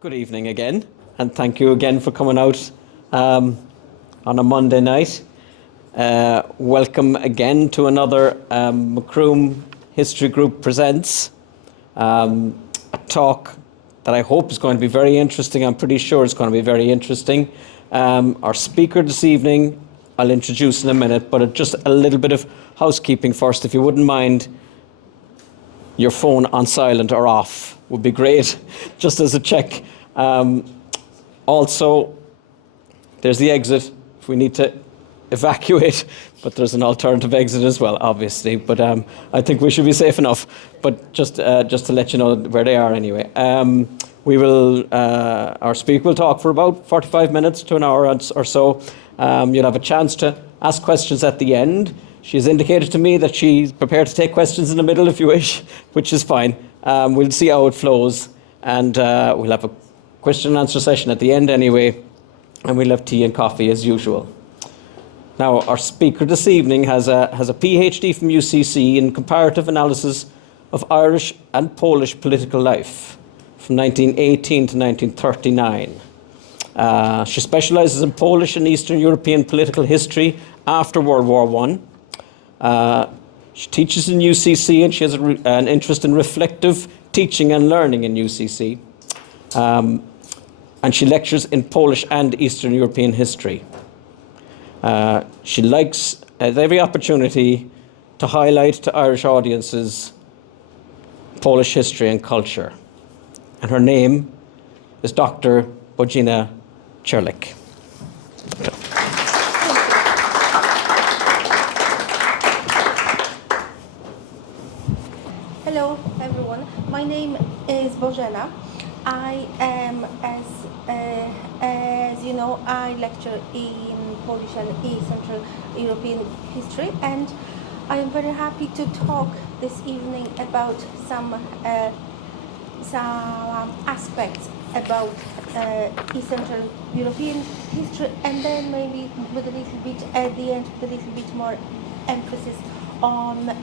Good evening again, and thank you again for coming out on a Monday night. Welcome again to another Macroom History Group Presents, a talk that I hope is going to be very interesting. I'm pretty sure it's going to be very interesting. Our speaker this evening, I'll introduce in a minute, but just a little bit of housekeeping first, if you wouldn't mind. Your phone on silent or off would be great, just as a check. Also, there's the exit if we need to evacuate, but there's an alternative exit as well, obviously. But I think we should be safe enough. But just to let you know where they are anyway. Our speaker will talk for about 45 minutes to an hour or so. You'll have a chance to ask questions at the end. She's indicated to me that she's prepared to take questions in the middle if you wish, which is fine. We'll see how it flows, and we'll have a question and answer session at the end anyway, and we'll have tea and coffee as usual. Now, our speaker this evening has a PhD from UCC in comparative analysis of Irish and Polish political life from 1918 to 1939. She specialises in Polish and Eastern European political history after World War I. She teaches in UCC, and she has an interest in reflective teaching and learning in UCC. And she lectures in Polish and Eastern European history. She likes, at every opportunity, to highlight to Irish audiences Polish history and culture. And her name is Dr. BOZENA CIERLIK. Hello, everyone. My name is BOZENA. I am, as you know, I lecture in Polish and Central European history, and I am very happy to talk this evening about some aspects about East Central European history, and then maybe with a little bit at the end, with a little bit more emphasis on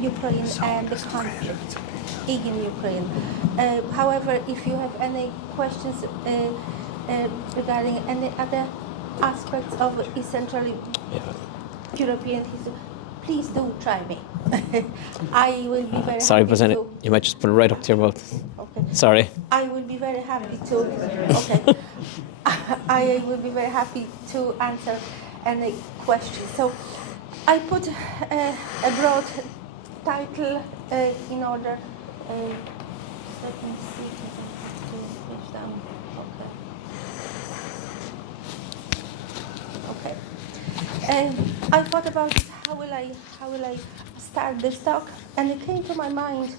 Ukraine and the conflict in Ukraine. However, if you have any questions regarding any other aspects of East Central European history, please do try me. I will be very Sorry, happy BOZENA, to. you might just put it right up to your mouth. Okay. Sorry. I will be very happy to. Okay. I will be very happy to answer any questions. So, I put a broad title in order. Let me see to switch down. Okay. Okay. I thought about how will I start this talk, and it came to my mind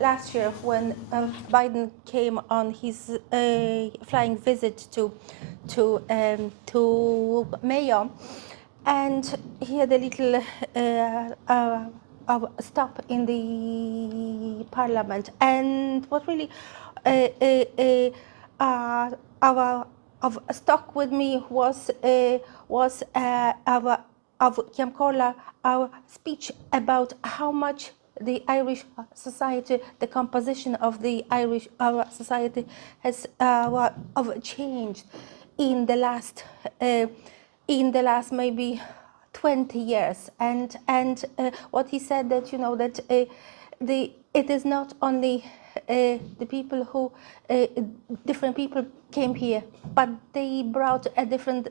last year when Biden came on his flying visit to Mayo. And he had a little stop in the parliament. And what really stuck with me was our speech about how much the Irish society, the composition of the Irish society has changed in the last maybe 20 years, and what he said, that that it is not only the people who different people came here, but they brought a different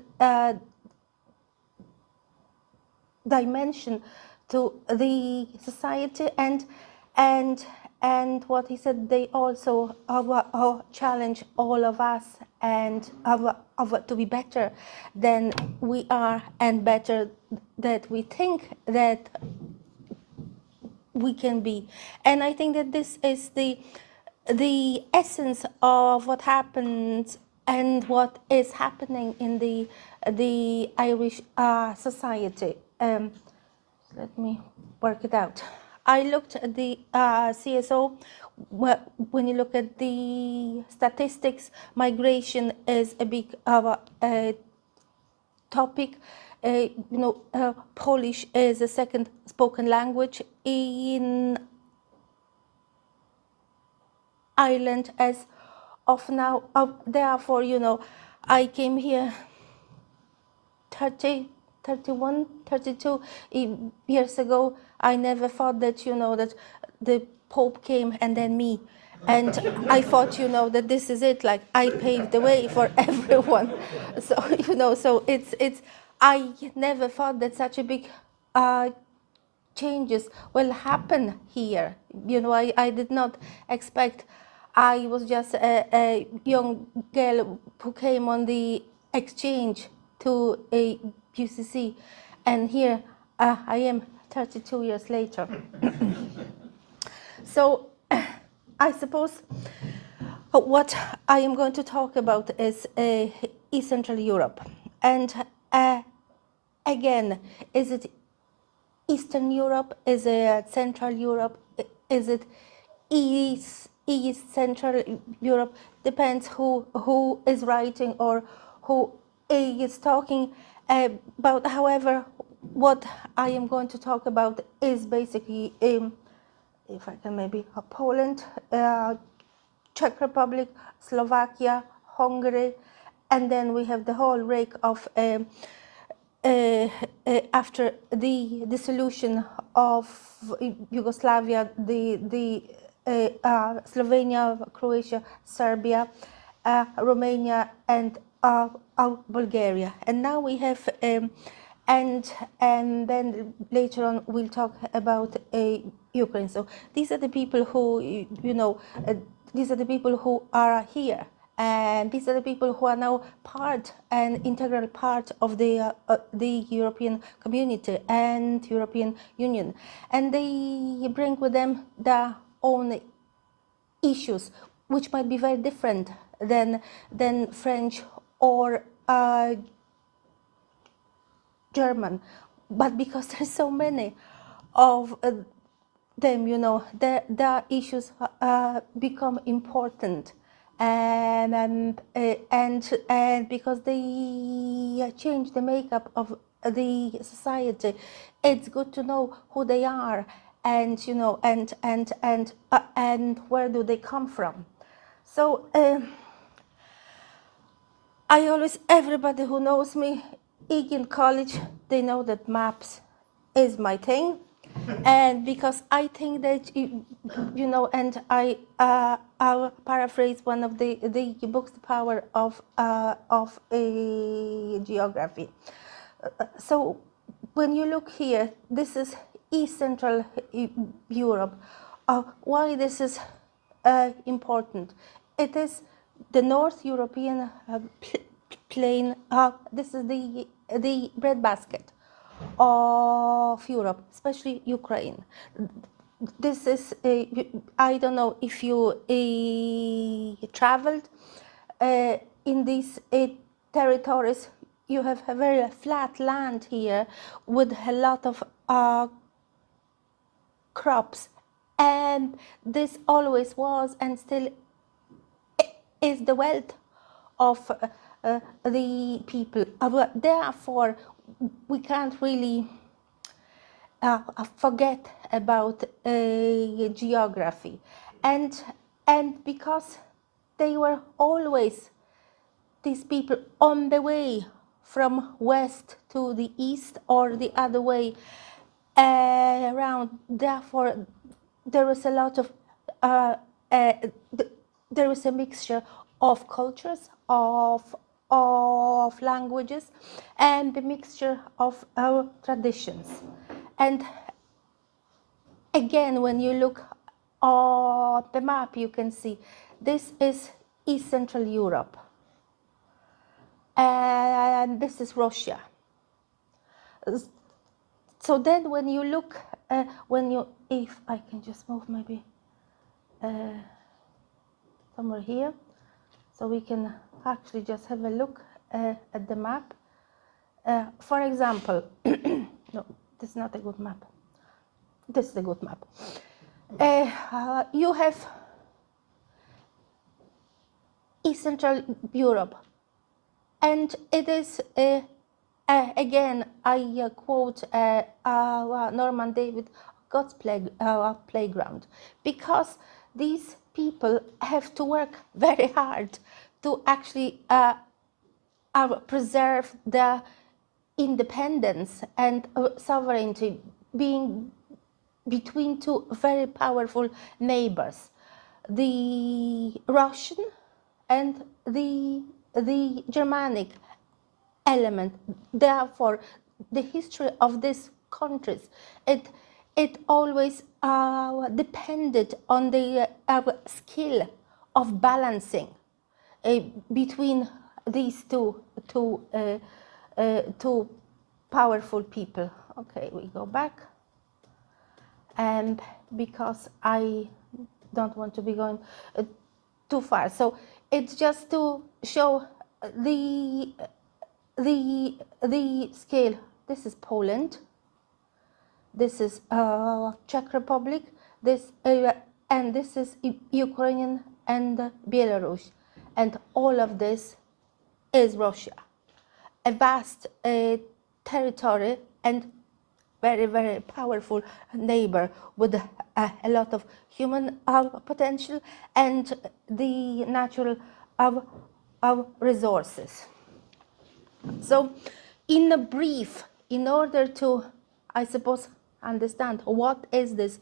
dimension to the society, and what he said, they also challenge all of us and to be better than we are, and better that we think that we can be. And I think that this is the essence of what happens and what is happening in the Irish society. Let me work it out. I looked at the CSO. When you look at the statistics, migration is a big topic. Polish is a second spoken language in Ireland as of now. Therefore, I came here 30, 31, 32 years ago. I never thought that, that the Pope came and then me. And I thought, that this is it, like I paved the way for everyone. So, so I never thought that such a big changes will happen here. I did not expect. I was just a young girl who came on the exchange to a UCC, and here I am 32 years later. So I suppose what I am going to talk about is East Central Europe. And again, is it Eastern Europe? Is it Central Europe? Is it East Central Europe? Depends who is writing or who is talking about. However, what I am going to talk about is basically, if I can maybe, Poland, Czech Republic, Slovakia, Hungary, and then we have the whole rake of after the dissolution of Yugoslavia, the Slovenia, Croatia, Serbia, Romania, and Bulgaria. And now we have, and then later on we'll talk about Ukraine. So these are the people who, these are the people who are here. And these are the people who are now an integral part of the European community and European Union. And they bring with them their own issues, which might be very different than French or German. But because there's so many of them, their issues become important. And because they change the makeup of the society, it's good to know who they are and and where do they come from. So everybody who knows me in college, they know that maps is my thing. And because I think that, and I'll paraphrase one of the books, The Power of a Geography. So when you look here, this is East Central Europe. Why this is important? It is the North European plain. This is the breadbasket of Europe, especially Ukraine. This is, I don't know if you traveled in these territories. You have a very flat land here with a lot of crops, and this always was and still is the wealth of the people. Therefore, we can't really forget about geography, and because they were always, these people, on the way from west to the east or the other way around. Therefore, there was a lot of there was a mixture of cultures, of languages, and the mixture of our traditions. And again, when you look on the map, you can see this is East Central Europe, and this is Russia. So then when you look, if I can just move maybe somewhere here, so we can actually just have a look at the map. For example, no, this is not a good map. This is a good map. You have East Central Europe, and it is again, I quote Norman David, God's playground, because these people have to work very hard to actually preserve their independence and sovereignty, being between two very powerful neighbors, the Russian and the Germanic element. Therefore, the history of these countries, it always depended on the skill of balancing between these two powerful people. Okay, we go back. And because I don't want to be going too far, so it's just to show the scale. This is Poland. This is Czech Republic. And this is Ukrainian and Belarus, and all of this is Russia, a vast territory and very, very powerful neighbor with a lot of human potential and the natural resources. So, in a brief, in order to, I suppose, understand what is this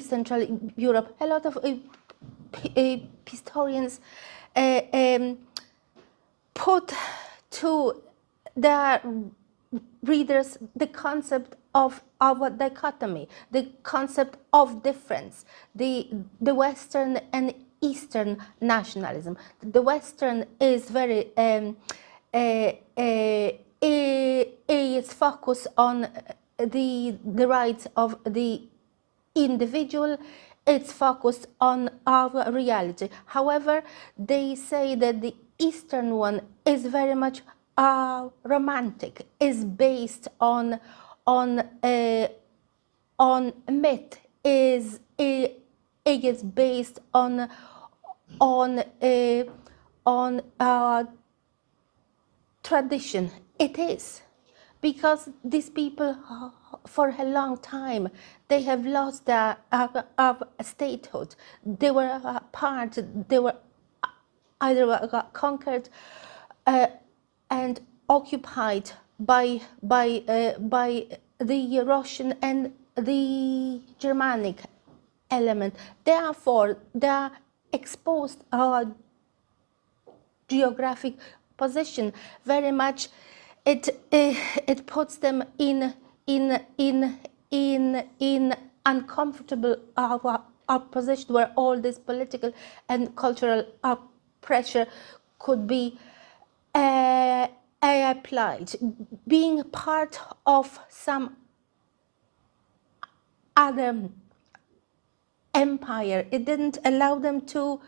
Central Europe, a lot of historians put to the readers the concept of a dichotomy, the concept of difference, the Western and Eastern nationalism. The Western is very is focused on the rights of the individual. It's focused on our reality. However, they say that the Eastern one is very much romantic, is based on myth, is based on tradition. It is, because these people for a long time they have lost their statehood. They were they were either conquered and occupied by the Russian and the Germanic element. Therefore, their exposed geographic position very much it puts them in uncomfortable position where all this political and cultural pressure could be applied. Being part of some other empire, it didn't allow them to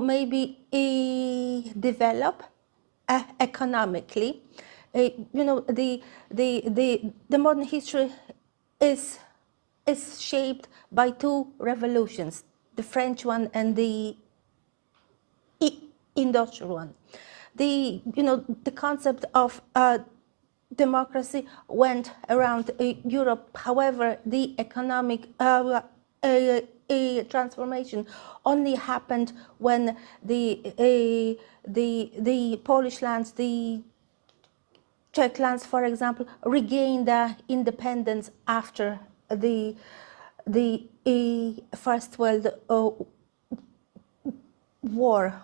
maybe develop economically. The modern history is shaped by two revolutions, the French one and the industrial one. The concept of democracy went around Europe. However, the economic transformation only happened when the Polish lands, the Czech lands, for example, regained their independence after the First World War.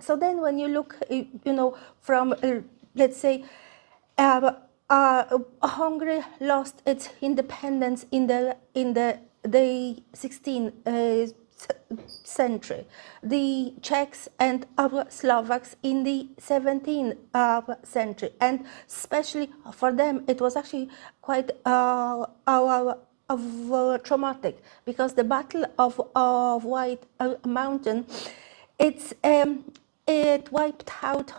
So then, when you look, from let's say, Hungary lost its independence in the 16th century. The Czechs and Slovaks in the 17th century, and especially for them, it was actually quite traumatic, because the Battle of White Mountain, it wiped out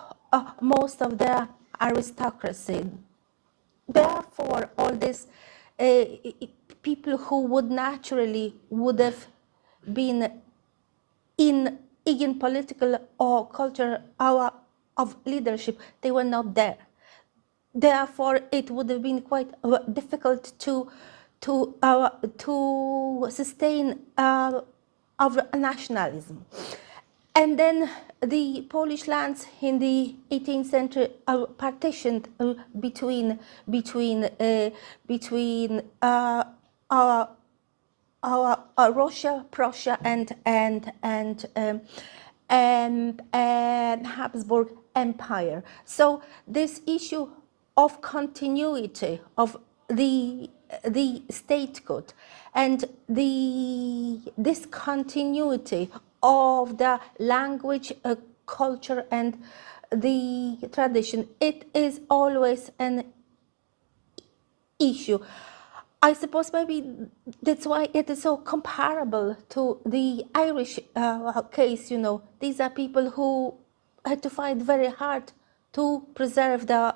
most of the aristocracy. Therefore, all these people who would have been in political or cultural of leadership, they were not there. Therefore, it would have been quite difficult to sustain our nationalism. And then the Polish lands in the 18th century are partitioned between Russia, Prussia, and Habsburg Empire. So this issue of continuity of the statehood and this continuity of the language, culture, and the tradition, it is always an issue. I suppose maybe that's why it is so comparable to the Irish case. You know, these are people who had to fight very hard to preserve the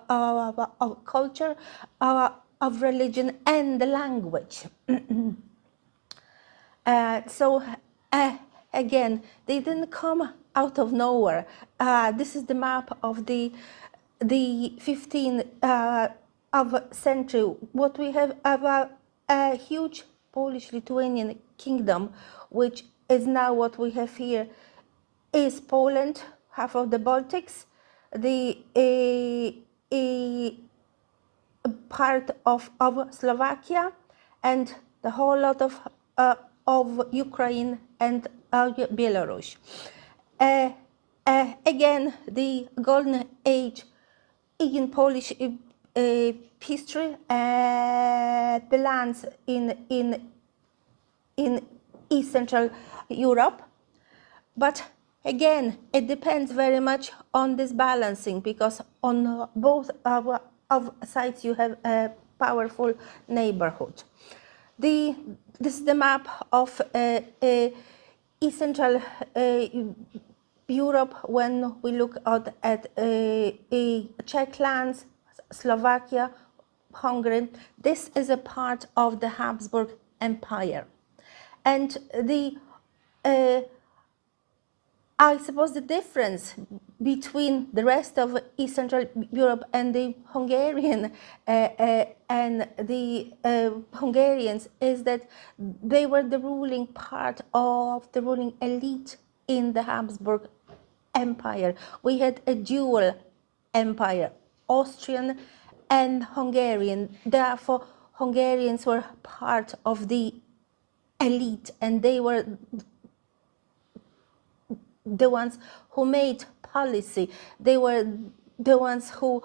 culture, of religion, and the language. So again, they didn't come out of nowhere. This is the map of the 15th of century. What we have a huge Polish-Lithuanian kingdom, which is now what we have here, is Poland, half of the Baltics, the part of Slovakia, and the whole lot of Ukraine and Belarus. Again, the golden age in Polish history belongs in East Central Europe, but again, it depends very much on this balancing, because on both of sides you have a powerful neighborhood. This is the map of East Central Europe when we look at Czech lands, Slovakia, Hungary. This is a part of the Habsburg Empire. And I suppose the difference between the rest of East Central Europe and the Hungarian and the Hungarians is that they were the ruling part of the ruling elite in the Habsburg Empire. We had a dual empire, Austrian and Hungarian. Therefore, Hungarians were part of the elite, and they were the ones who made policy. They were the ones who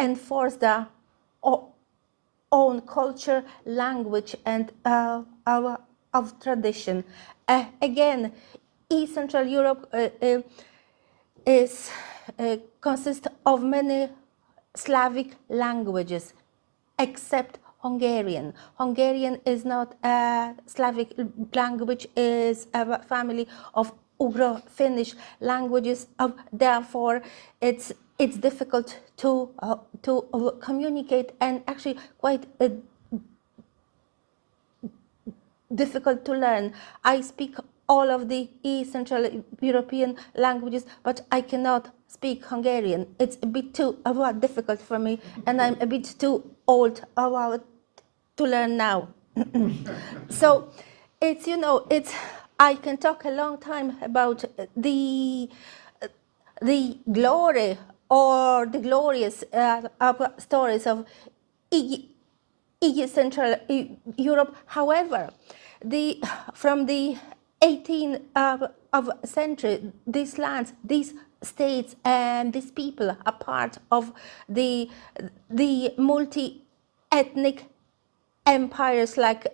enforced their own culture, language, and of tradition. Again, East Central Europe consists of many Slavic languages, except Hungarian. Hungarian is not a Slavic language; is a family of Ugro-Finnish languages. Therefore, it's difficult to communicate, and actually quite difficult to learn. I speak all of the East Central European languages, but I cannot speak Hungarian. It's a bit too difficult for me, and I'm a bit too old to learn now. So it's, you know, I can talk a long time about the glory or the glorious stories of East Central Europe. However, from the 18th of century, these lands, these states, and these people are part of the multi-ethnic empires like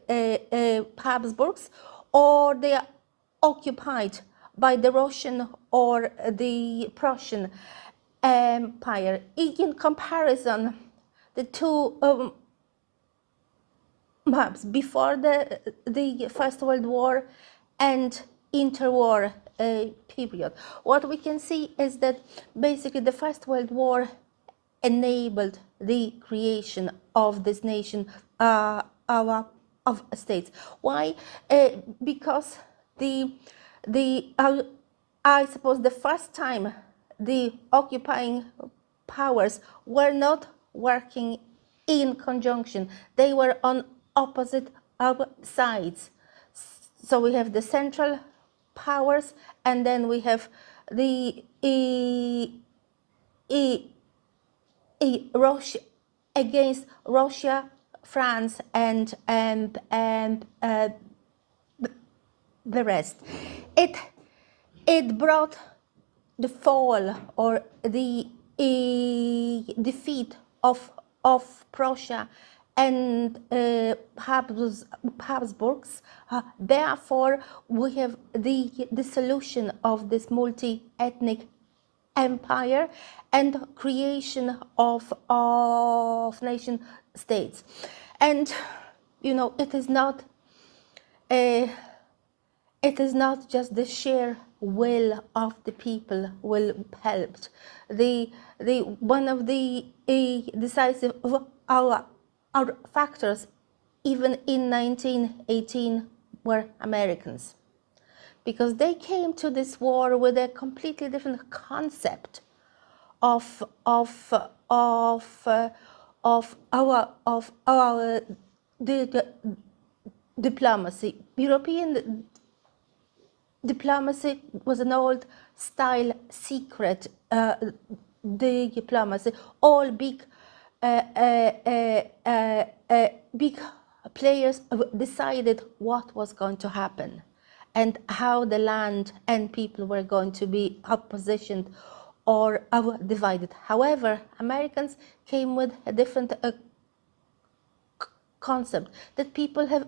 Habsburgs, or they are occupied by the Russian or the Prussian Empire. In comparison, the two maps before the First World War and interwar period, what we can see is that basically the First World War enabled the creation of this nation of states. Why? Because I suppose the first time the occupying powers were not working in conjunction. They were on opposite sides. So we have the central powers, and then we have the Russia against Russia, France, and the rest. It brought the fall or the defeat of Prussia and Habsburgs. Therefore, we have the dissolution of this multi-ethnic empire and creation of nation states. And you know, it is not just the sheer will of the people will helped. One of the decisive our factors, even in 1918, were Americans, because they came to this war with a completely different concept of our diplomacy. European diplomacy was an old style secret diplomacy. All big big players decided what was going to happen and how the land and people were going to be positioned or divided. However, Americans came with a different concept, that people have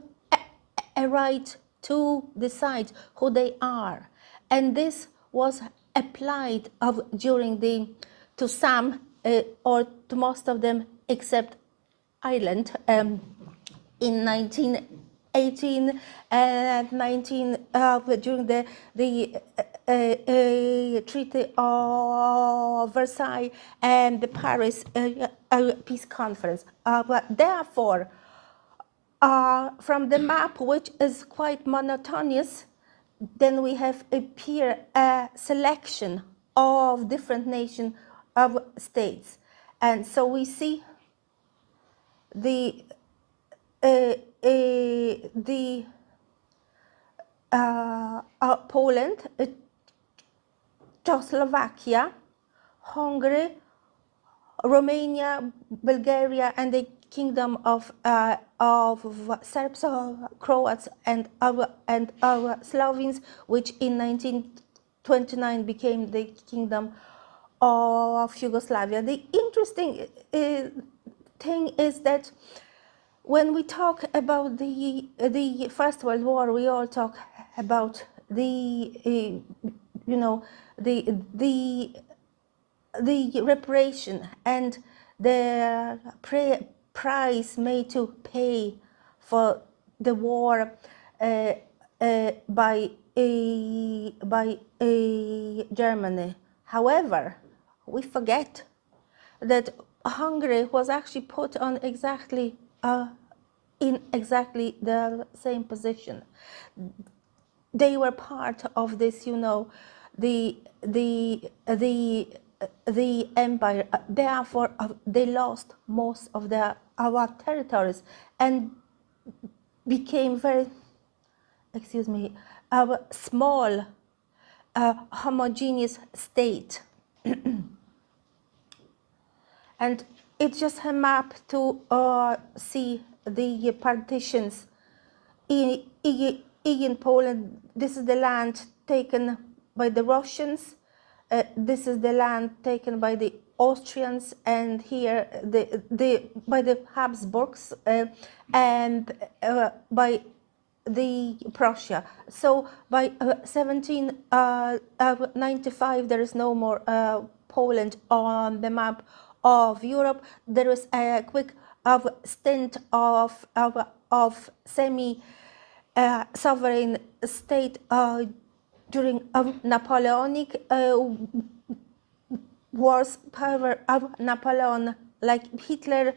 a right to decide who they are, and this was applied to some or to most of them except Ireland in 1918 and during the Treaty of Versailles and the Paris Peace Conference. But therefore, from the map, which is quite monotonous, then we have a peer selection of different nation of states, and so we see Poland, Czechoslovakia, Hungary, Romania, Bulgaria, and the Kingdom of Serbs, Croats, and Slovenes, which in 1929 became the Kingdom of Yugoslavia. The interesting thing is that when we talk about the First World War, we all talk about the reparation and the price made to pay for the war by Germany. However, we forget that Hungary was actually put on in exactly the same position. They were part of this, the empire. Therefore, they lost most of our territories and became very, small, homogeneous state. And it's just a map to see the partitions in Poland. This is the land taken by the Russians. This is the land taken by the Austrians, and here by the Habsburgs and by the Prussia. So by 1795, there is no more Poland on the map of Europe. There is a quick stint of semi sovereign state during Napoleonic wars. However, Napoleon, like Hitler,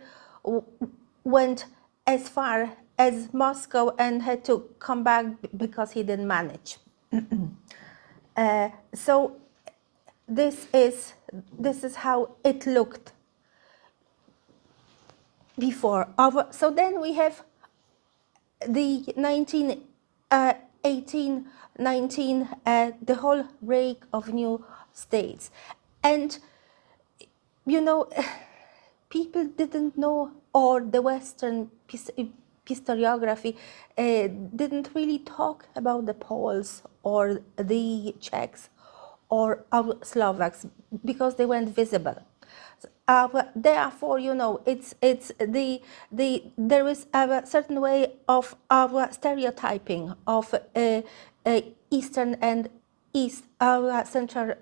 went as far as Moscow and had to come back because he didn't manage. So this is how it looked before. So then we have the 1918, 19, the whole rake of new states. And, you know, people didn't know, or the Western historiography didn't really talk about the Poles or the Czechs or Slovaks because they weren't visible. Therefore, you know, there is a certain way of stereotyping of Eastern and East Central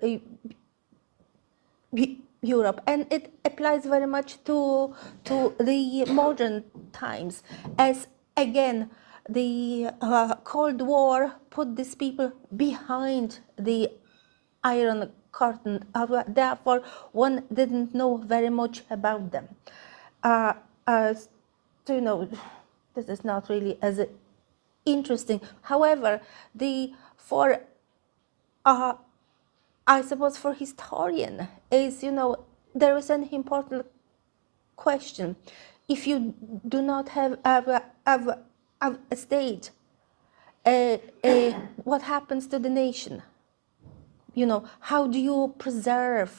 Europe, and it applies very much to the modern times, as again the Cold War put these people behind the Iron Curtain. Therefore, one didn't know very much about them. So, you know, this is not really as interesting. However, for I suppose for historian is, you know, there is an important question. If you do not have a state, what happens to the nation? You know, how do you preserve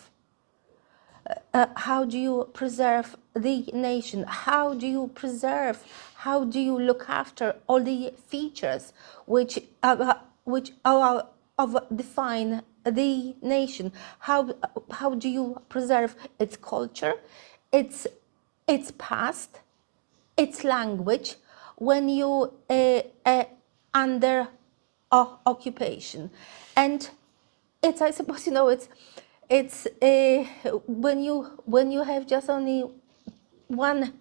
the nation? How do you look after all the features which define the nation? How do you preserve its culture, its past, its language when you under occupation? And it's, I suppose, you know, it's when you have just only one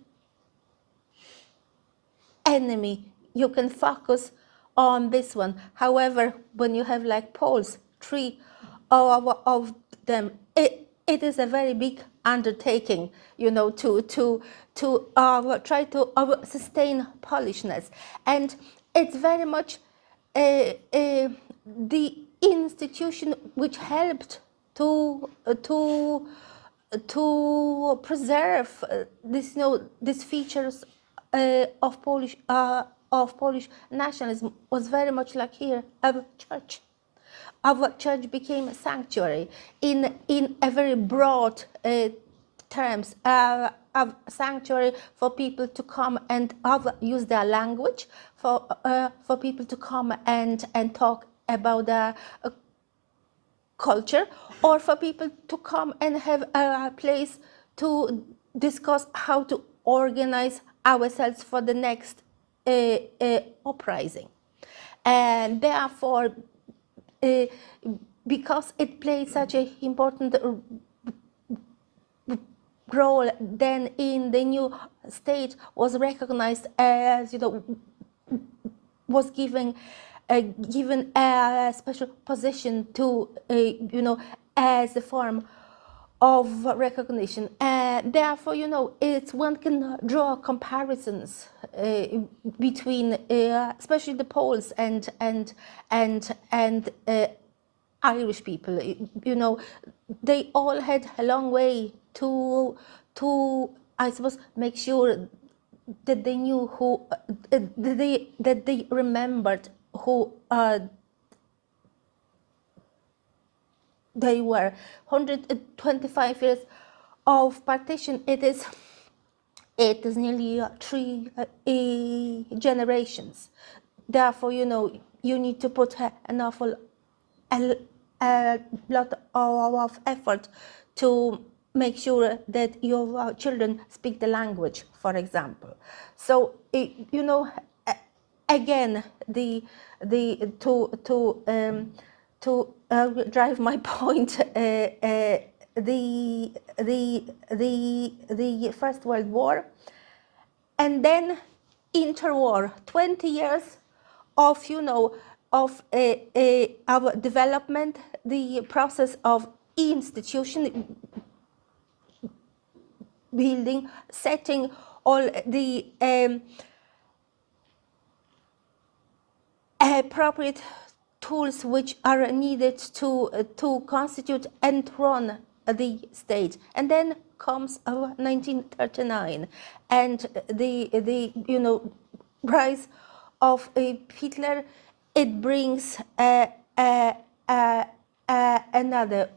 enemy, you can focus on this one. However, when you have like Poles, three of them, it is a very big undertaking, you know, to try to sustain Polishness, and it's very much the institution which helped to preserve this, you know, these features of Polish nationalism was very much like here our church. Our church became a sanctuary in a very broad terms, a sanctuary for people to come and use their language, for people to come and talk about their culture, or for people to come and have a place to discuss how to organize ourselves for the next uprising. And therefore, because it played such an important role, then in the new state was recognized as, you know, was given a special position to, you know, as a form of recognition. And therefore, you know, one can draw comparisons between, especially the Poles and Irish people. You know, they all had a long way to I suppose make sure that they knew who, that they remembered who they were. 125 years of partition, it is nearly three generations. Therefore, you know, you need to put an awful a lot of effort to make sure that your children speak the language, for example. So, you know, again, to drive my point, the First World War, and then interwar, 20 years of, you know, of our development, the process of institution building, setting all the appropriate tools which are needed to constitute and run the state. And then comes 1939 and the you know, rise Hitler, it brings another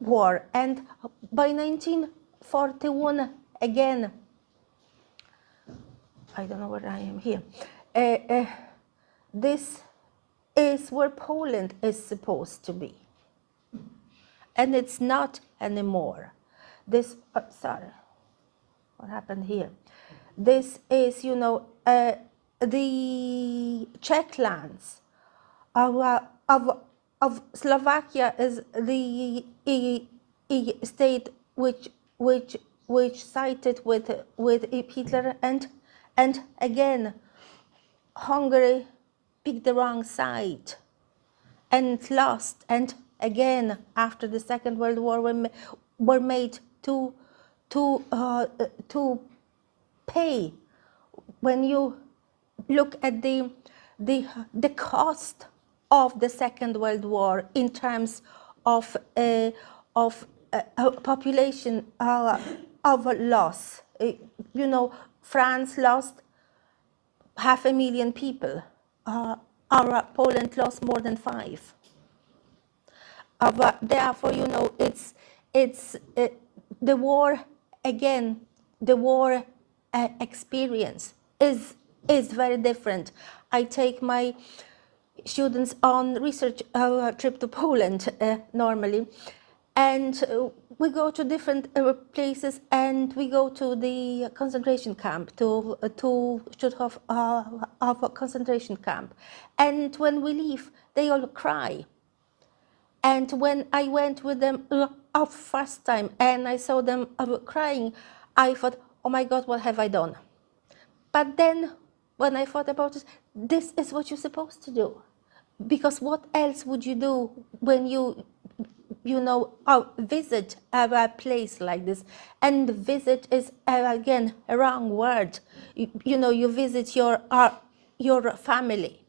war. And by 1941, again, I don't know where I am here, this is where Poland is supposed to be. And it's not anymore. This, sorry, what happened here? This is, you know, the Czech lands of Slovakia is the state which sided with Hitler, and again Hungary picked the wrong side and lost, and again after the Second World War were made to pay. When you look at the cost of the Second World War in terms of population of loss, you know, France lost 500,000 people. Poland lost more than 5. Therefore, you know, it's the war again. The war experience is very different. I take my students on research trip to Poland normally, and we go to different places, and we go to the concentration camp, to Stutthof of a concentration camp, and when we leave, they all cry. And when I went with them first time and I saw them crying, I thought, oh my God, what have I done? But then when I thought about it, this is what you're supposed to do. Because what else would you do when you know, visit a place like this? And visit is, again, a wrong word. You know, you visit your family.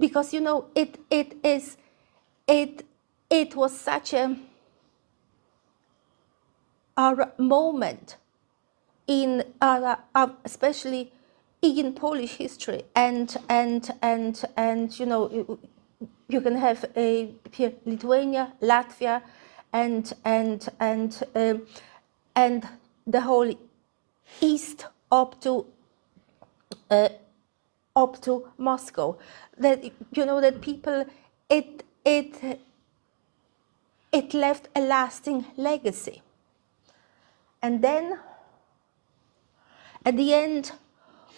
Because, you know, it was such a moment in especially in Polish history, and you know, you can have here Lithuania, Latvia, and the whole east up to Moscow. That, you know, that people, it left a lasting legacy. And then at the end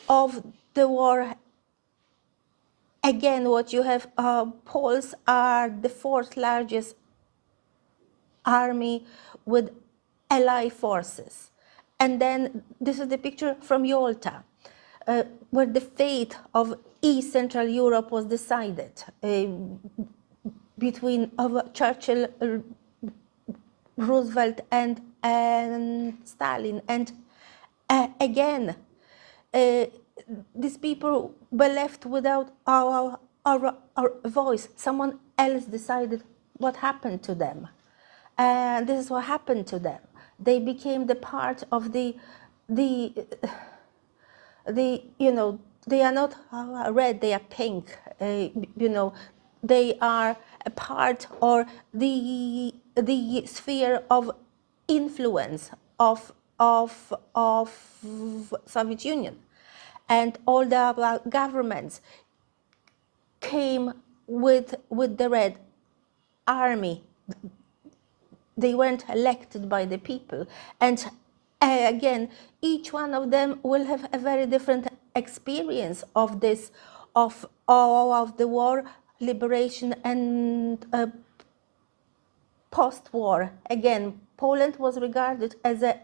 of the war, again, what you have, Poles are the 4th largest army with Allied forces. And then this is the picture from Yalta, where the fate of East Central Europe was decided between Churchill, Roosevelt, and Stalin. And again, these people were left without our voice. Someone else decided what happened to them. And this is what happened to them. They became the part of the you know, they are not red, they are pink. You know, they are a part, or the sphere of influence of Soviet Union. And all the governments came with the Red Army. They weren't elected by the people. And again, each one of them will have a very different experience of this, of the war, liberation, and post-war. Again, Poland was regarded as an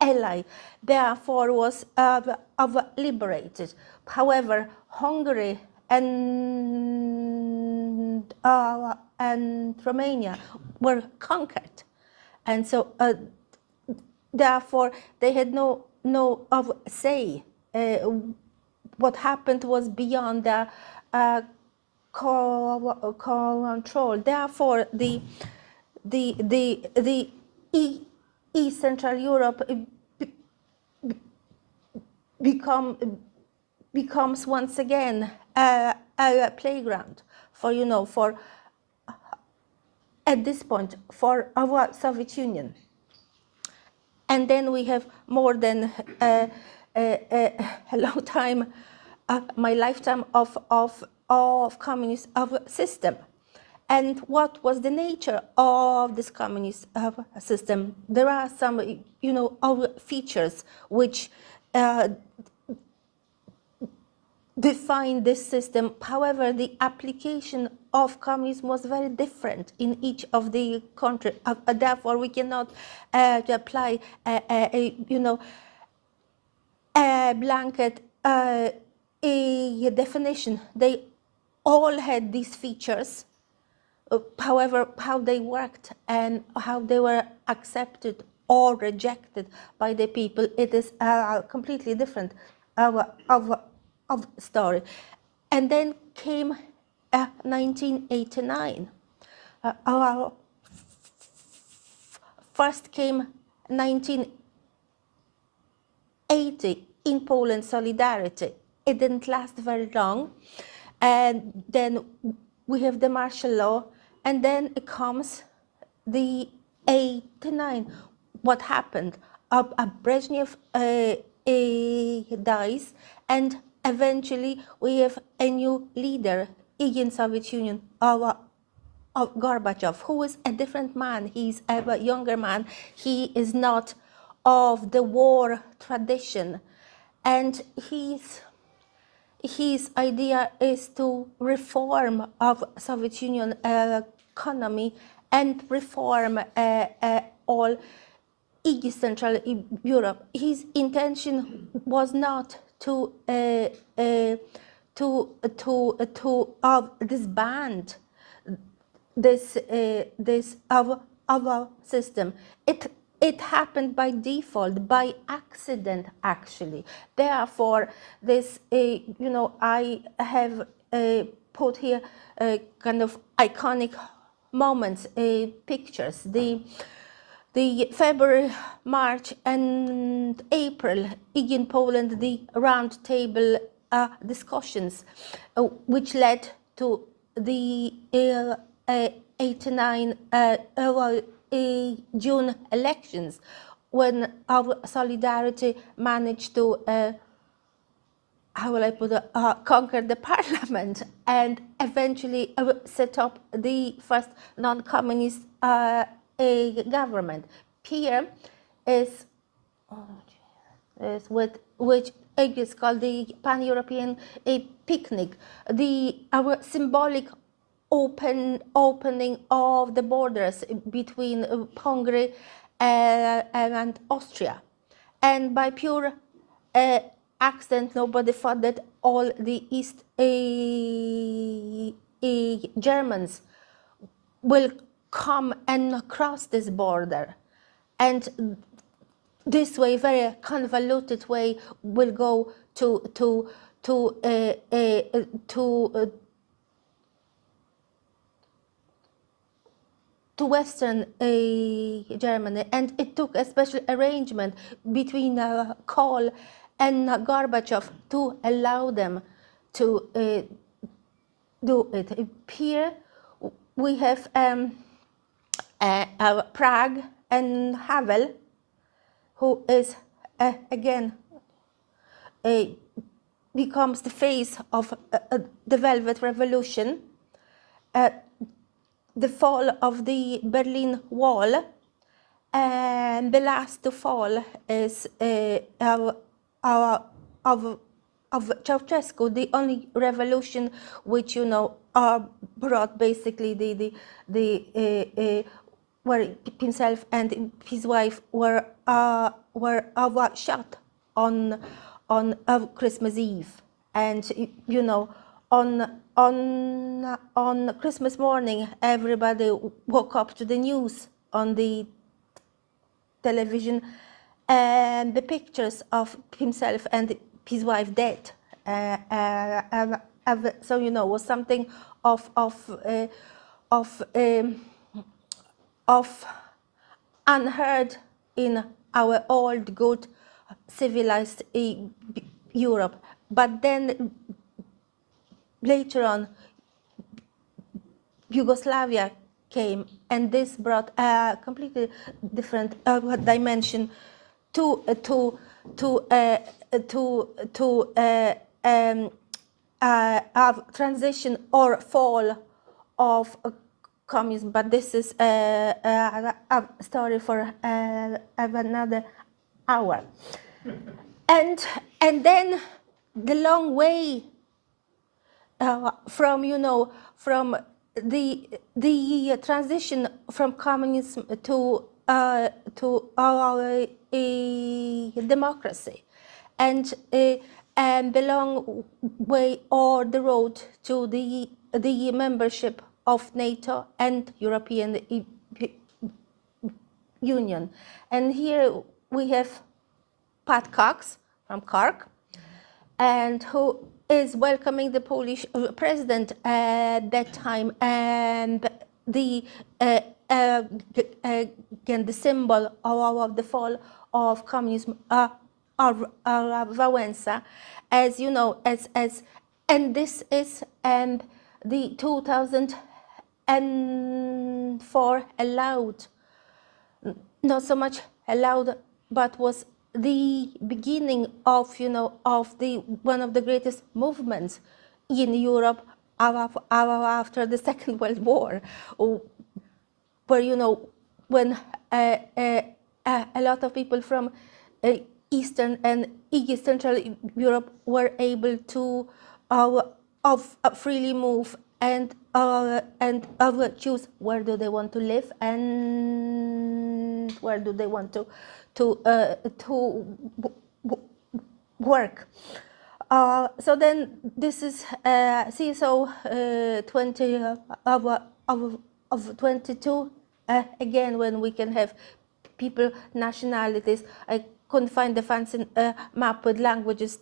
ally, therefore was liberated. However, Hungary and Romania were conquered, and so therefore they had no say. What happened was beyond their control. Therefore, the East Central Europe becomes once again a playground for, for at this point for our Soviet Union. And then we have more than a long time, my lifetime of communist system. And what was the nature of this communist system? There are some, features which define this system. However, the application of communism was very different in each of the countries. Therefore, we cannot apply a blanket a definition. They all had these features. However, how they worked and how they were accepted or rejected by the people, it is completely different of story. And then came 1989. First came 1980 in Poland, Solidarity. It didn't last very long. And then we have the martial law, and then it comes the 89. What happened? Brezhnev dies, and eventually we have a new leader in Soviet Union, of Gorbachev, who is a different man. He's a younger man. He is not of the war tradition, and his idea is to reform of Soviet Union economy and reform all Central Europe. His intention was not to disband this our system. It happened by default, by accident, actually. Therefore, this, I have put here kind of iconic moments, pictures. The February, March, and April in Poland, the round table discussions, which led to the 89 June elections, when our Solidarity managed to, how will I put it, conquer the parliament and eventually set up the first non-communist government. Here is with which is called the Pan-European picnic, our symbolic opening of the borders between Hungary and Austria. And by pure accident, nobody thought that all the East Germans will come and cross this border. And this way, very convoluted way, will go to Western Germany, and it took a special arrangement between Kohl and Gorbachev to allow them to do it. Here we have Prague and Havel, who is again becomes the face of the Velvet Revolution. The fall of the Berlin Wall, and the last to fall is of Ceausescu, the only revolution which brought basically where himself and his wife were shot on Christmas Eve, and on Christmas morning, everybody woke up to the news on the television and the pictures of himself and his wife dead. So was something of unheard in our old, good, civilized Europe. But then later on, Yugoslavia came, and this brought a completely different dimension to transition or fall of communism. But this is a story for another hour. And then the long way from from the transition from communism to our democracy, and the long way or the road to the membership of NATO and European Union. And here we have Pat Cox from Cork, and who is welcoming the Polish president at that time, and again the symbol of the fall of communism, Wałęsa, as you know, and this is the 2004 allowed, not so much allowed, but was the beginning of of the one of the greatest movements in Europe after the Second World War, where when a lot of people from Eastern and East Central Europe were able to freely move and choose where do they want to live and where do they want to work. So then this is CSO 20 of 22 again, when we can have people nationalities. I couldn't find the fancy map with languages,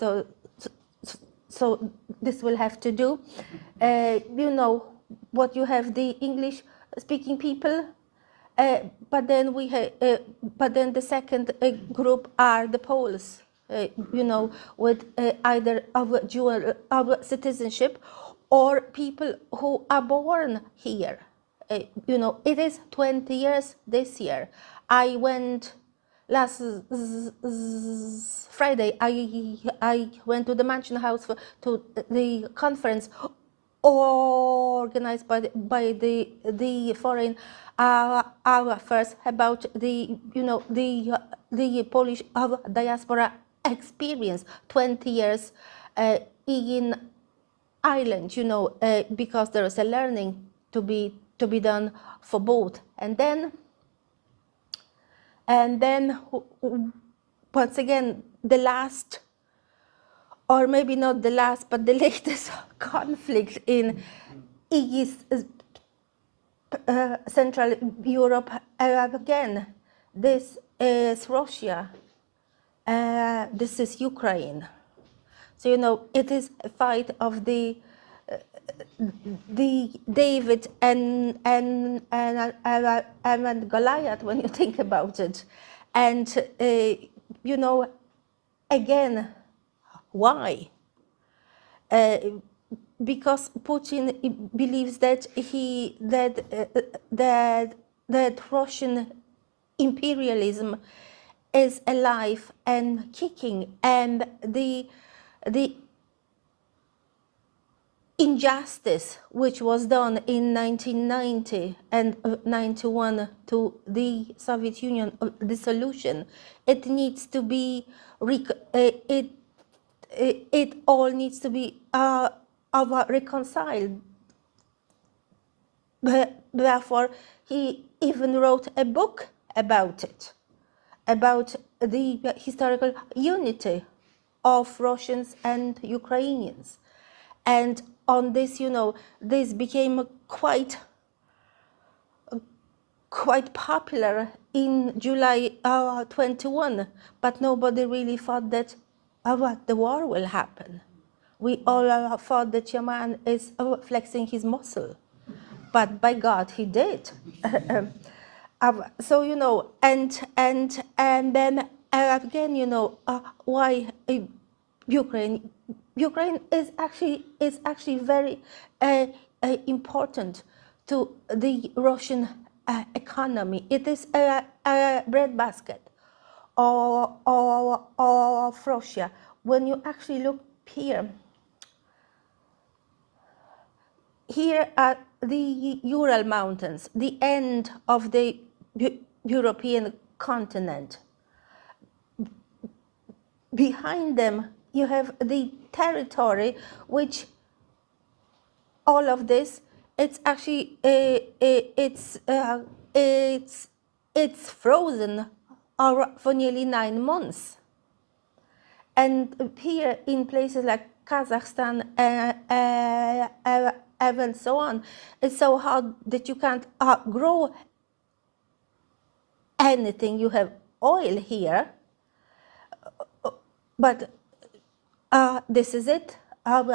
so this will have to do. What you have, the English speaking people, but then the second group are the Poles, with either of dual citizenship or people who are born here. It is 20 years this year. I went last Friday. I went to the Mansion House to the conference organized by the foreign affairs about the Polish diaspora experience, 20 years in Ireland, because there is a learning to be done for both. And then once again, the last, or maybe not the last, but the latest conflict in East Central Europe, again, this is Russia, this is Ukraine. So it is a fight of the David and Goliath, when you think about it. And again, why? Because Putin believes that that Russian imperialism is alive and kicking, and the injustice which was done in 1990 and 91 to the Soviet Union dissolution, it needs to be it all needs to be reconciled. Therefore, he even wrote a book about it, about the historical unity of Russians and Ukrainians. And on this, this became quite popular in July 21, but nobody really thought that the war will happen. We all thought that Yaman is flexing his muscle, but by God, he did. So and then again, why Ukraine. Ukraine is actually very important to the Russian economy. It is a breadbasket of Russia. When you actually look here, here are the Ural Mountains, the end of the European continent. Behind them, you have the territory, which all of this, it's actually it's frozen for nearly 9 months. And here in places like Kazakhstan and so on, it's so hard that you can't grow anything. You have oil here, but this is it.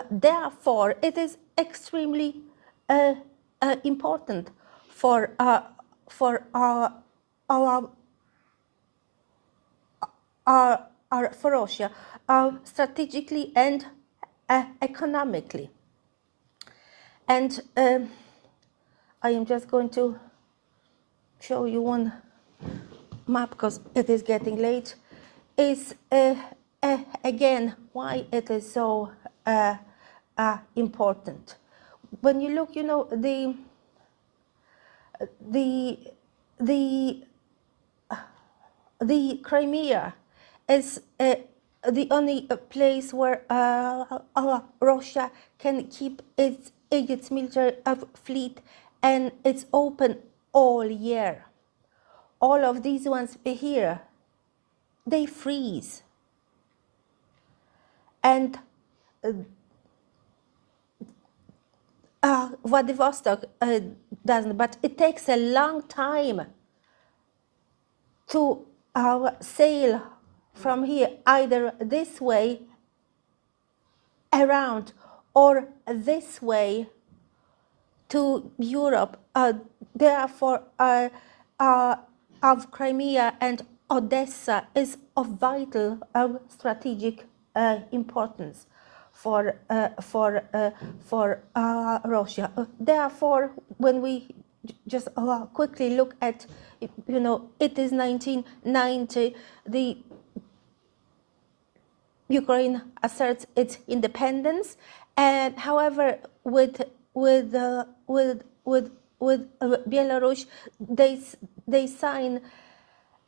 Therefore, it is extremely important for for for Russia, strategically and economically. And I am just going to show you one map because it is getting late. Is again why it is so important. When you look, you know, the Crimea is the only place where Russia can keep its military fleet, and it's open all year. All of these ones here, they freeze. And Vladivostok doesn't, but it takes a long time to sail from here, either this way around or this way to Europe. Therefore, of Crimea and Odessa is of vital strategic importance for Russia. Therefore, when we just quickly look at, you know, it is 1990, the Ukraine asserts its independence, and however, with Belarus, they sign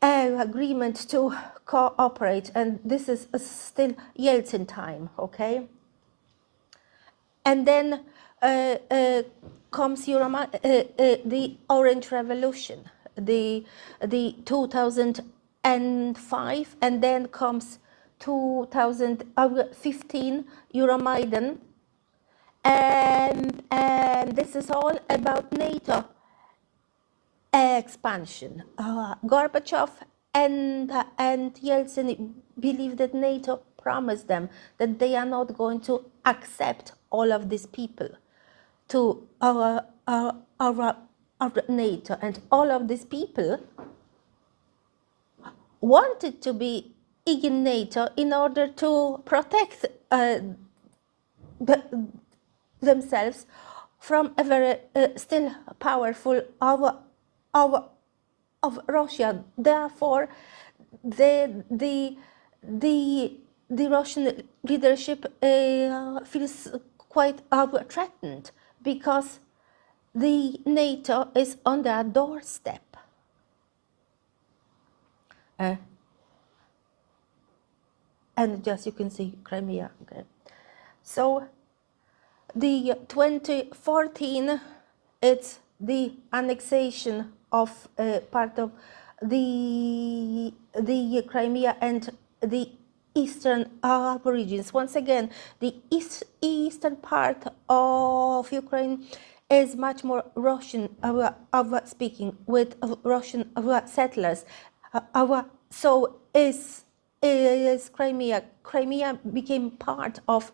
an agreement to cooperate, and this is still Yeltsin time, okay? And then comes the Orange Revolution, the 2005, and then comes 2015 Euromaidan, and this is all about NATO expansion. Gorbachev and Yeltsin believe that NATO promised them that they are not going to accept all of these people to our NATO, and all of these people wanted to be in NATO in order to protect themselves from a very still powerful of Russia. Therefore, the Russian leadership feels quite threatened, because the NATO is on their doorstep. And just you can see Crimea. Okay. So the 2014, it's the annexation of part of the Crimea and the eastern regions. Once again, the eastern part of Ukraine is much more Russian speaking, with Russian settlers. So is Crimea. Crimea became part of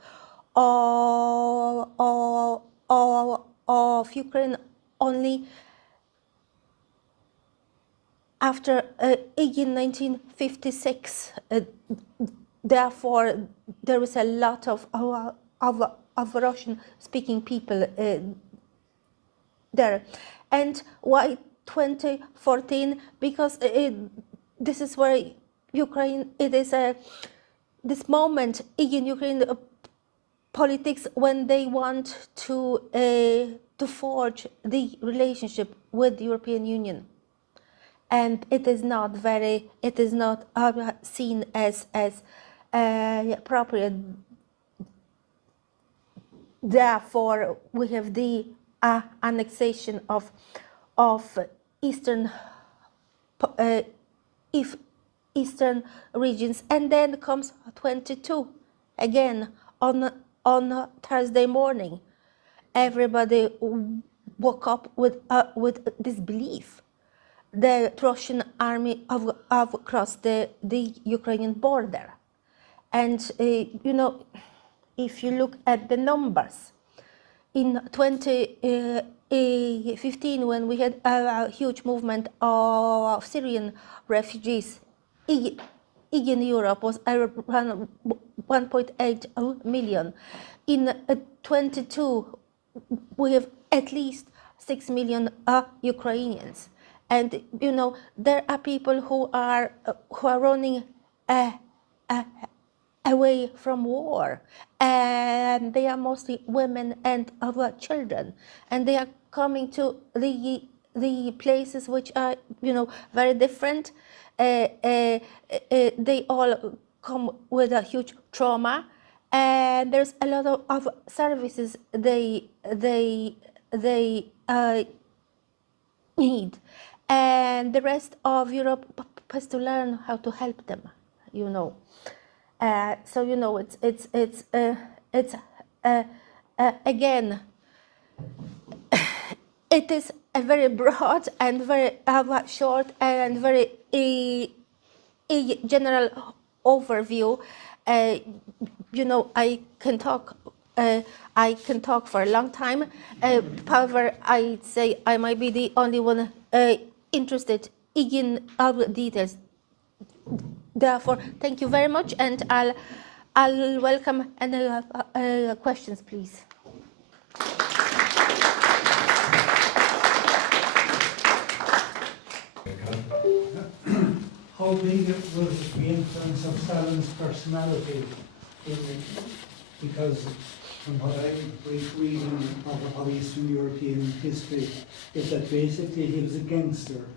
Ukraine only after in 1956. therefore, there is a lot of Russian-speaking people there. And why 2014? Because this is where Ukraine, it is this moment in Ukraine politics when they want to forge the relationship with the European Union. And it is not seen as appropriate. Therefore, we have the annexation of eastern eastern regions, and then comes 22 again on Thursday morning. Everybody woke up with this belief. The Russian army have crossed the Ukrainian border. And, you know, if you look at the numbers, in 2015, when we had a huge movement of Syrian refugees in Europe, was around 1.8 million. In 22, we have at least 6 million Ukrainians. And, you know, there are people who are running away from war, and they are mostly women and other children, and they are coming to the places which are, you know, very different. They all come with a huge trauma, and there's a lot of services they need, and the rest of Europe has to learn how to help them, you know. So, you know, it's again, it is a very broad and very short and very general overview. You know, I can talk for a long time. However, I'd say I might be the only one interested in all details. Therefore, thank you very much, and I'll welcome any questions, please. How big was the influence of Stalin's personality? Because from what I was reading of Eastern European history, is that basically he was a gangster,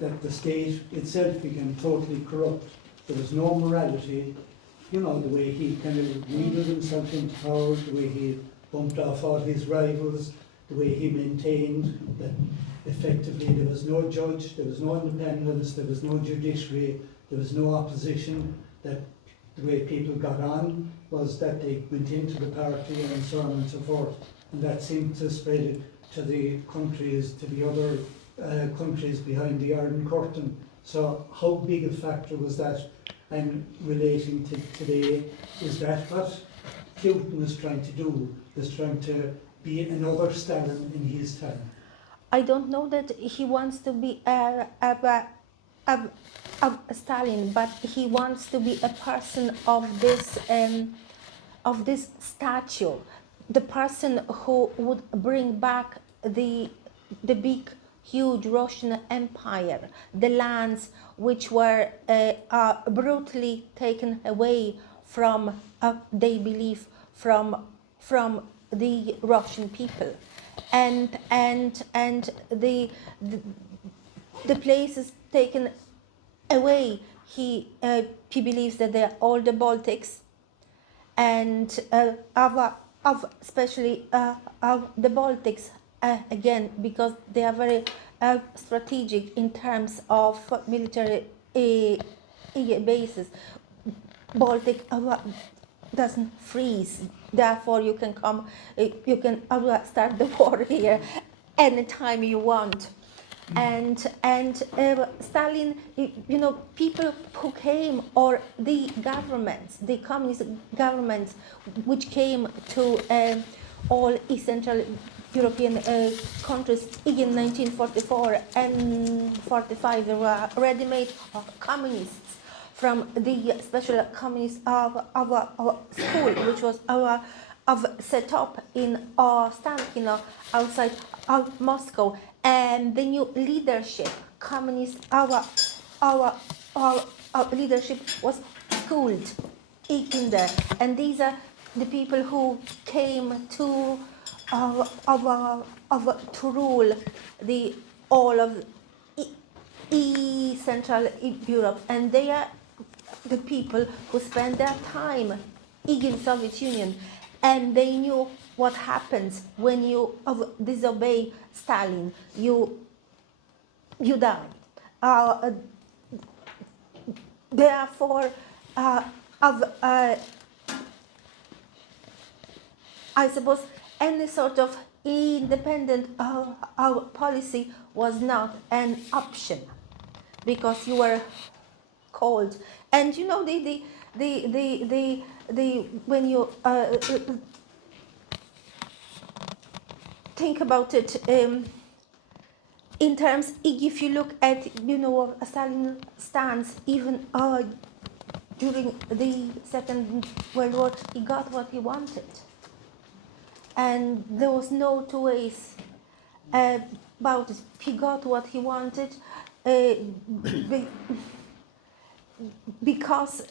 that the state itself became totally corrupt. There was no morality, you know, the way he kind of wheedled himself into power, the way he bumped off all his rivals, the way he maintained that effectively there was no judge, there was no independence, there was no judiciary, there was no opposition, that the way people got on was that they went into the party and so on and so forth. And that seemed to spread it to the countries, to the other countries behind the Iron Curtain. So how big a factor was that? And relating to today, is that what Putin is trying to do, is trying to be another Stalin in his time? I don't know that he wants to be a Stalin, but he wants to be a person of this statue, the person who would bring back the big, huge Russian Empire, the lands which were brutally taken away from, they believe, from the Russian people, and the places taken away. He believes that they are all the Baltics, and especially of the Baltics, again, because they are very strategic in terms of military bases. Baltic doesn't freeze, therefore you can come, you can start the war here anytime you want. And Stalin, you know, people who came, or the governments, the communist governments, which came to all Central European countries in 1944 and 45, they were ready-made communists from the special communist of our school, which was our of set up in Ostankino outside of Moscow, and the new leadership, communist our leadership was schooled in there, and these are the people who came to to rule the all of Central Europe, and they are the people who spent their time in Soviet Union, and they knew what happens when you disobey Stalin. You die. Therefore, I suppose any sort of independent policy was not an option, because you were called. And you know, when you think about it, in terms, if you look at, you know, Stalin stance, even during the Second World War, he got what he wanted. And there was no two ways about it. He got what he wanted because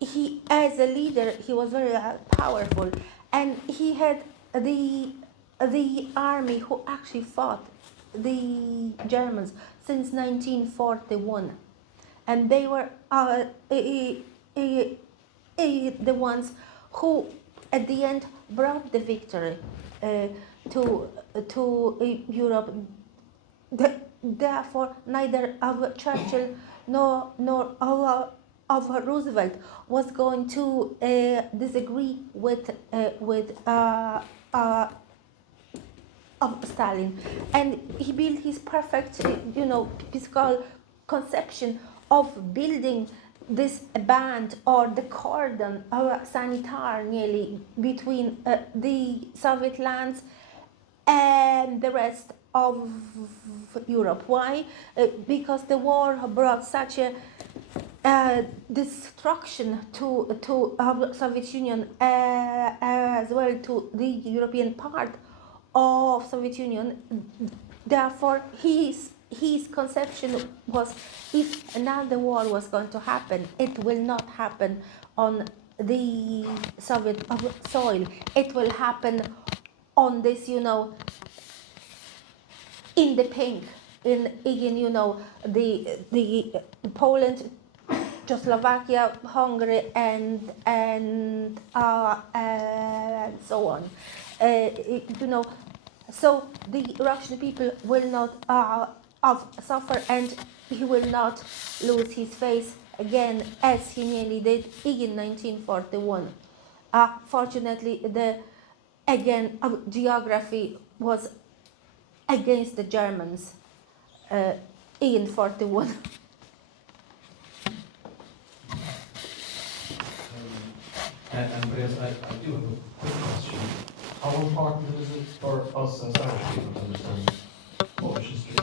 he, as a leader, he was very powerful, and he had the army who actually fought the Germans since 1941, and they were the ones who at the end brought the victory to Europe. Therefore, neither of Churchill nor of Roosevelt was going to disagree with of Stalin, and he built his perfect, you know, physical conception of building this band or the cordon sanitaire nearly between the Soviet lands and the rest of Europe. Why? Because the war brought such a destruction to Soviet Union, as well to the European part of Soviet Union. Therefore, his conception was, if another war was going to happen, it will not happen on the Soviet soil. It will happen on this, you know, in the pink, in you know, the Poland, Czechoslovakia, Hungary, and so on. You know, so the Russian people will not suffer, and he will not lose his face again as he nearly did in 1941. Fortunately, geography was against the Germans in 41. Andreas, I do have a quick question. How important is it for us as Irish people to understand Polish history?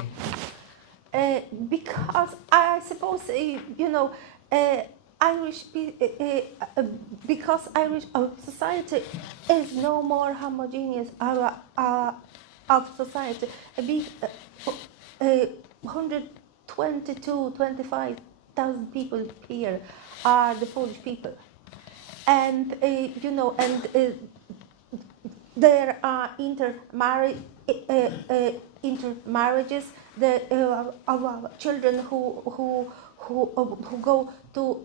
Because I suppose, you know, because Irish society is no more homogeneous of society. 125,000 people here are the Polish people, and you know, and there are intermarriages. Of children who go to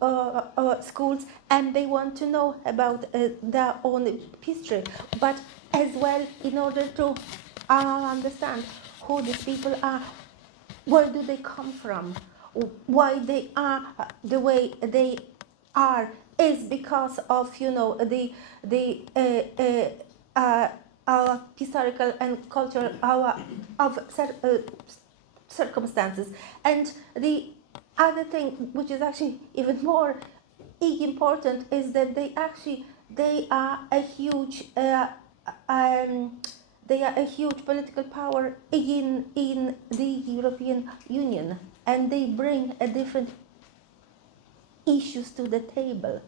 schools, and they want to know about their own history, but as well in order to understand who these people are, where do they come from, why they are the way they are, is because of, you know, the historical and cultural of circumstances. And the other thing, which is actually even more important, is that they are a huge political power in the European Union. and they bring a different issues to the table.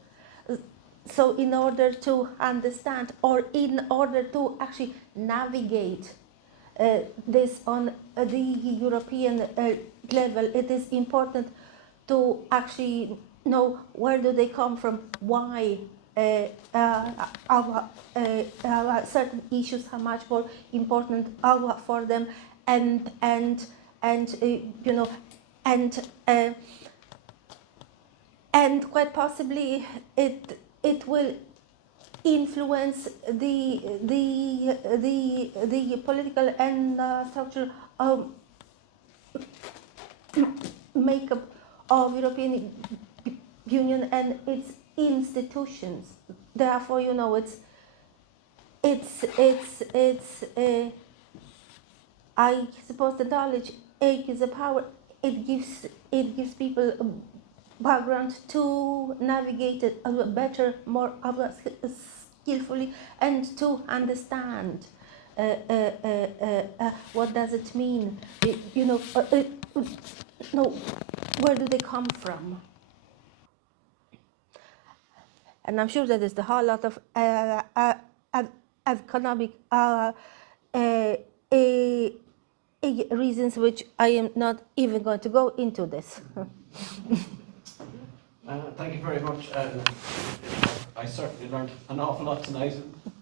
So in order to understand, or in order to actually navigate this on the European level, it is important to actually know where do they come from, why certain issues are much more important for them, and you know, and quite possibly it will influence the political and structural makeup of European Union and its institutions. Therefore, you know, I suppose the knowledge is the power. It gives people a background to navigate it a little better, more skillfully, and to understand what does it mean. You know, where do they come from? And I'm sure that there's a whole lot of economic reasons which I am not even going to go into this. Thank you very much. I certainly learned an awful lot tonight. I'm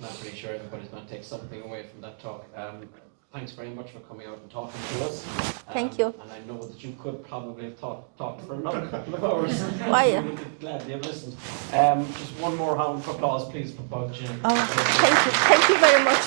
not pretty sure everybody's going to take something away from that talk. Thanks very much for coming out and talking to us. Thank you. And I know that you could probably have talked for another couple of hours. Why? I'm really glad you have listened. Just one more round of applause, please, for Bob Jim. Oh, thank you very much.